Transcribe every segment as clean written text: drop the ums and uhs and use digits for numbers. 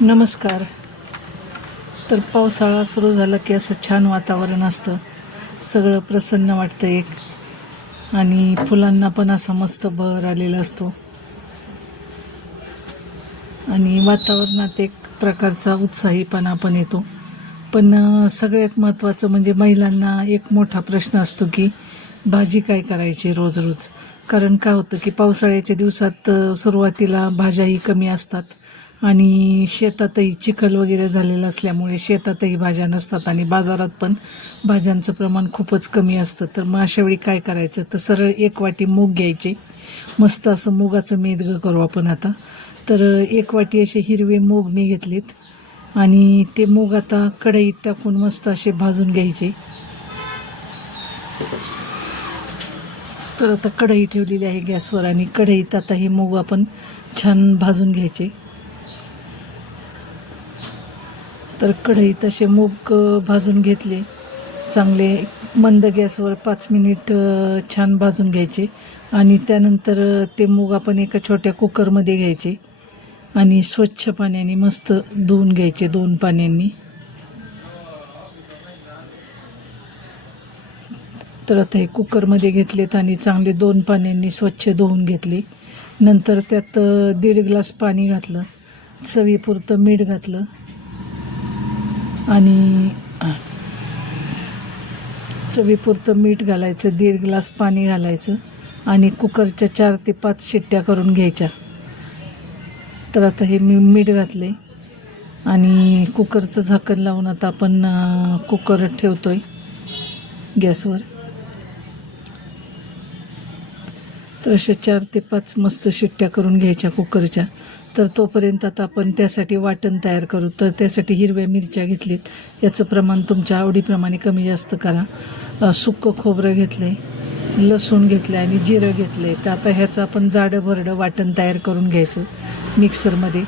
नमस्कार. तर पावसाळा सुरू झाला की असं छान वातावरण असतं, सगळं प्रसन्न वाटतं आणि फुलांना पण असा मस्त बहर आलेला असतो आणि वातावरणात एक प्रकारचा उत्साहीपणा पण येतो. पण सगळ्यात महत्त्वाचं म्हणजे महिलांना एक मोठा प्रश्न असतो की भाजी काय करायची रोज रोज. कारण काय होतं की पावसाळ्याच्या दिवसात सुरुवातीला भाज्याही कमी असतात आणि शेतातही चिखल वगैरे झालेलं असल्यामुळे शेतातही भाज्या नसतात आणि बाजारात पण भाज्यांचं प्रमाण खूपच कमी असतं. तर मग अशावेळी काय करायचं, तर सरळ एक वाटी मूग घ्यायचे. मस्त असं मुगाचं मेदगं करू आपण आता. तर एक वाटी असे हिरवे मूग मी घेतलेत आणि ते मूग आता कढईत टाकून मस्त असे भाजून घ्यायचे. तर आता कढई ठेवलेली आहे गॅसवर आणि कढईत आता हे मूग आपण छान भाजून घ्यायचे. तर कढईत असे मूग भाजून घेतले, चांगले मंद गॅसवर 5 मिनिट छान भाजून घ्यायचे आणि त्यानंतर ते मूग आपण एका छोट्या कुकरमध्ये घ्यायचे आणि स्वच्छ पाण्याने मस्त धुवून घ्यायचे 2 पाण्यांनी. तर आता हे कुकरमध्ये घेतलेत आणि चांगले 2 पाण्यांनी स्वच्छ धुवून घेतले. नंतर त्यात 1.5 ग्लास पाणी घातलं, चवीपुरतं मीठ घातलं आणि चवीपुरतं मीठ घालायचं, 1.5 ग्लास पाणी घालायचं आणि कुकरच्या 4 ते 5 शिट्ट्या करून घ्यायच्या. तर आता हे मी मीठ घातले आणि कुकरचं झाकण लावून आता आपण कुकर ठेवतोय गॅसवर. तर अशा 4 ते 5 मस्त शिट्ट्या करून घ्यायच्या कुकरच्या. तर तोपर्यंत आता आपण त्यासाठी वाटण तयार करू. तर त्यासाठी हिरव्या मिरच्या घेतलीत, याचं प्रमाण तुमच्या आवडीप्रमाणे कमी जास्त करा. सुक्कं खोबरं घेतलं आहे, लसूण घेतलं आहे आणि जिरं घेतलं आहे. तर आता ह्याचं आपण जाडं भरडं वाटण तयार करून घ्यायचं मिक्सरमध्ये.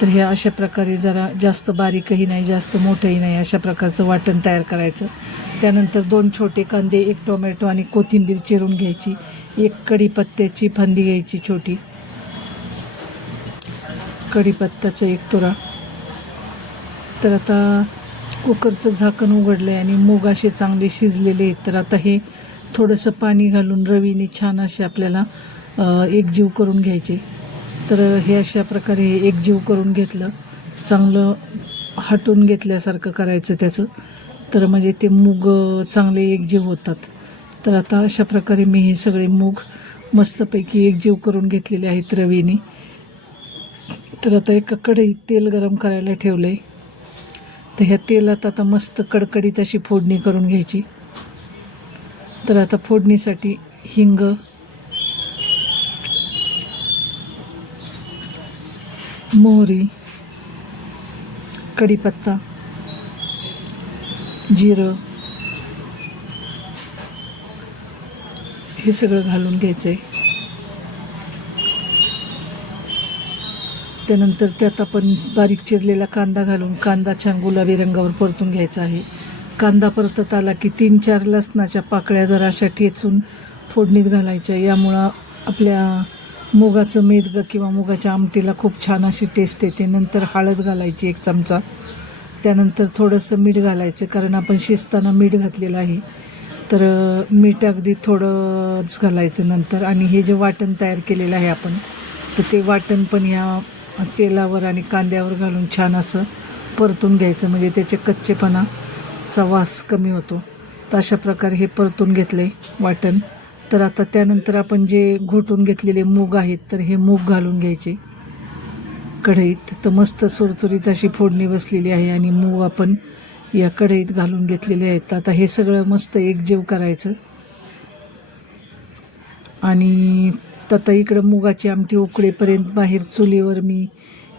तर ह्या अशा प्रकारे जरा जास्त बारीकही नाही जास्त मोठंही नाही अशा प्रकारचं वाटण तयार करायचं. त्यानंतर 2 छोटे कांदे, 1 टोमॅटो आणि कोथिंबीर चिरून घ्यायची. 1 कढीपत्त्याची फांदी घ्यायची छोटी, कढीपत्त्याचा 1 तुरा. तर आता कुकरचं झाकण उघडलं आहे आणि मूग असे चांगले शिजलेले आहेत. तर आता हे थोडंसं पाणी घालून रवीने छान असे आपल्याला एकजीव करून घ्यायचे. तर हे अशा प्रकारे एकजीव करून घेतलं, चांगलं हटून घेतल्यासारखं करायचं त्याचं. तर म्हणजे ते मूग चांगले एकजीव होतात. तर आता अशा प्रकारे मी हे सगळे मूग मस्तपैकी एकजीव करून घेतलेले आहेत रवीने. तर आता एका कढईत तेल गरम करायला ठेवलं आहे. तर ह्या तेलात आता मस्त कडकडीत अशी फोडणी करून घ्यायची. तर आता फोडणीसाठी हिंग, मोहरी, कढीपत्ता, जिरं हे सगळं घालून घ्यायचं आहे. त्यानंतर त्यात आपण बारीक चिरलेला कांदा घालून कांदा छान गुलाबी रंगावर परतून घ्यायचा आहे. कांदा परतत आला की 3-4 लसणाच्या पाकळ्या जरा अशा ठेचून फोडणीत घालायच्या. यामुळं आपल्या मुगाचं मेदगं किंवा मुगाच्या आमटीला खूप छान अशी टेस्ट येते. नंतर हळद घालायची 1 चमचा. त्यानंतर थोडंसं मीठ घालायचं, कारण आपण शिजताना मीठ घातलेलं आहे. तर मीठ अगदी थोडंच घालायचं नंतर. आणि हे जे वाटण तयार केलेलं आहे आपण, तर ते वाटण पण ह्या तेलावर आणि कांद्यावर घालून छान असं परतून घ्यायचं, म्हणजे त्याचे कच्चेपणाचा वास कमी होतो. तर अशा प्रकारे हे परतून घेतलं आहे वाटण. तर आता त्यानंतर आपण जे घोटून घेतलेले मूग आहेत, तर हे मूग घालून घ्यायचे कढईत. तर मस्त चुरचुरीत अशी फोडणी बसलेली आहे आणि मूग आपण या कढईत घालून घेतलेले आहेत. आता हे सगळं मस्त एकजीव करायचं. आणि आता इकडं मुगाची आमटी उकळेपर्यंत बाहेर चुलीवर मी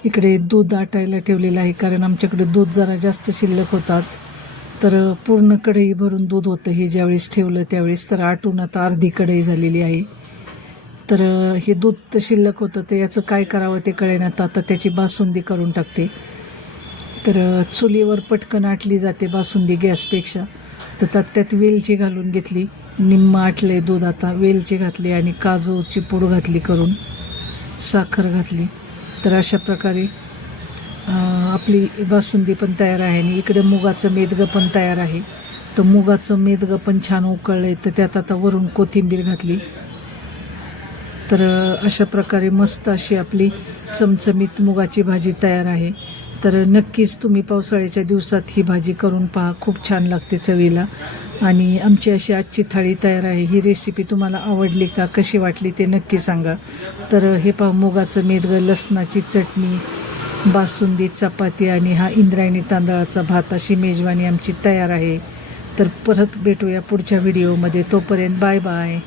इकडे दूध आटायला ठेवलेलं आहे, कारण आमच्याकडे दूध जरा जास्त शिल्लक होताच. तर पूर्ण कढई भरून दूध होतं हे ज्यावेळेस ठेवलं त्यावेळेस. तर आटून आता अर्धी कढई झालेली आहे. तर हे दूध तर शिल्लक होतं, तर याचं काय करावं ते कळेनात. आता त्याची बासुंदी करून टाकते. तर चुलीवर पटकन आटली जाते बासुंदी गॅसपेक्षा. तर त्यात वेलची घालून घेतली, निम्म आटले दूध. आता वेलची घातली आणि काजूची पूड घातली करून, साखर घातली. तर अशा प्रकारे आपली बासुंदी पण तयार आहे आणि इकडे मुगाचं मेदगं पण तयार आहे. तर मुगाचं मेदगं पण छान उकळलं आहे, तर त्यात आता वरून कोथिंबीर घातली. तर अशा प्रकारे मस्त अशी आपली चमचमीत मुगाची भाजी तयार आहे. तर नक्कीच तुम्ही पावसाळ्याच्या दिवसात ही भाजी करून पहा, खूप छान लागते चवीला. आणि आमची अशी आजची थाळी तयार आहे. ही रेसिपी तुम्हाला आवडली का, कशी वाटली ते नक्की सांगा. तर हे पहा, मुगाचं मेदगं, लसणाची चटणी, बासुंदी, चपाती आणि हा इंद्रायणी तांदळाचा भात, अशी मेजवानी आमची तयार आहे. तर परत भेटूया पुढच्या व्हिडिओमध्ये. तोपर्यंत बाय बाय.